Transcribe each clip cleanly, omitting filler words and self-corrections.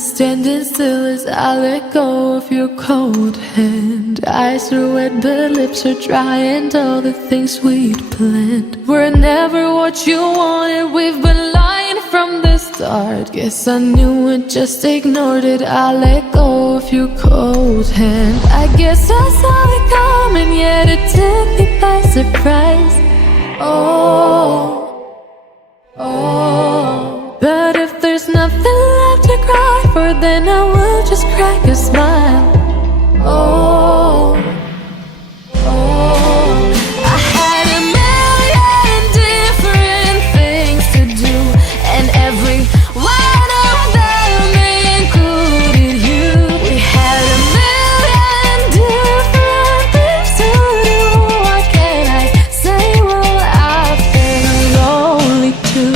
is standing still as I let go of your cold hand. Eyes are wet but lips are dry, and all the things we'd planned were never what you wanted. We've been lying from the start. Guess I knew it, just ignored it. I let go of your cold hand. I guess I saw it coming, yet it took me by surprise. But if there's nothing left to cry for, then I will just crack a smile. I had a million different things to do, and every one of them included you. We had a million different things to do. What can I say? Well, I've been lonely too.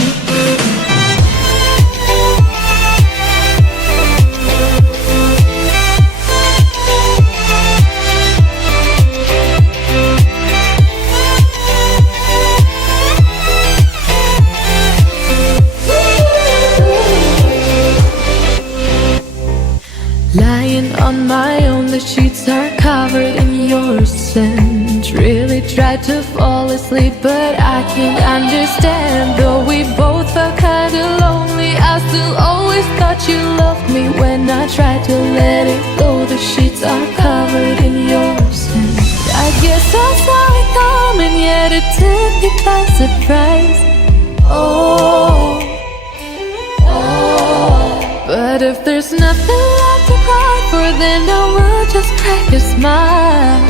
Lying on my own, the sheets are covered in your scent. Really tried to fall asleep, but I can't understand. Though we both felt kinda lonely, I still always thought you loved me. When I tried to let it go, the sheets are covered in your scent. I guess I saw it coming, yet it took me by surprise. But if there's nothing left to cry for, then I will just crack a smile.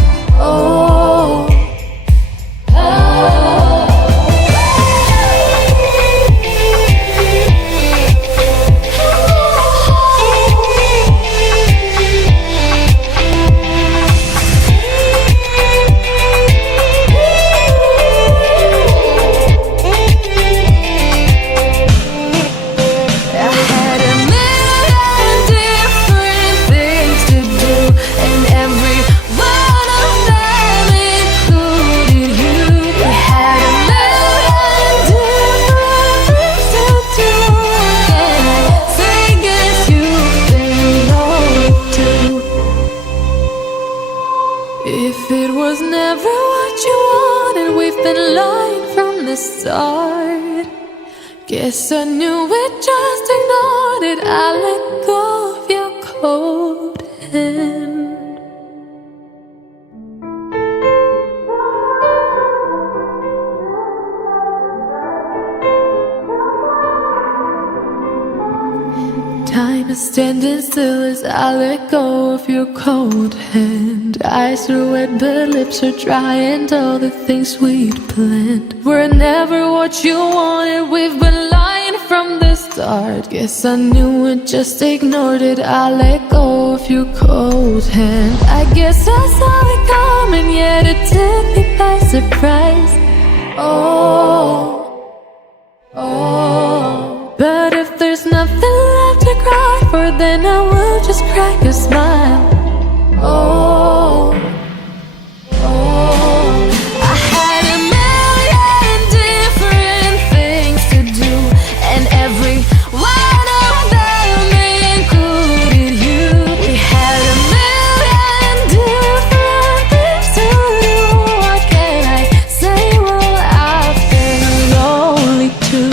If it was never what you wanted, we've been lying from the start. Guess I knew it, just ignored it. I let go of your cold hand. Time is standing still as I let go of your cold hand. Eyes are wet but lips are dry, and all the things we'd planned were never what you wanted. We've been lying from the start. Guess I knew it, just ignored it. I let go of your cold hand. I guess I saw it coming, yet it took me by surprise. But if there's nothing left to cry for, then I will just crack a smile. I had a million different things to do, and every one of them included you. We had a million different things to do. What can I say? Well, I've been lonely too.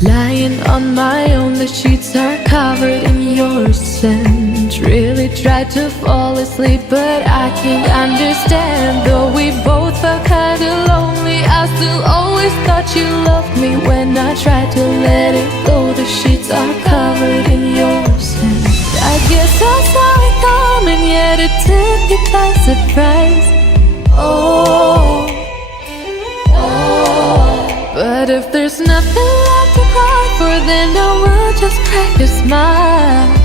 Lying on my own, the sheets are covered in your scent. Really tried to fall asleep, but I can't understand. Though we both felt kinda lonely, I still always thought you loved me. When I tried to let it go, the sheets are covered in your scent. I guess I saw it coming, yet it took me by surprise. But if there's nothing left to cry for, then I will just crack a smile.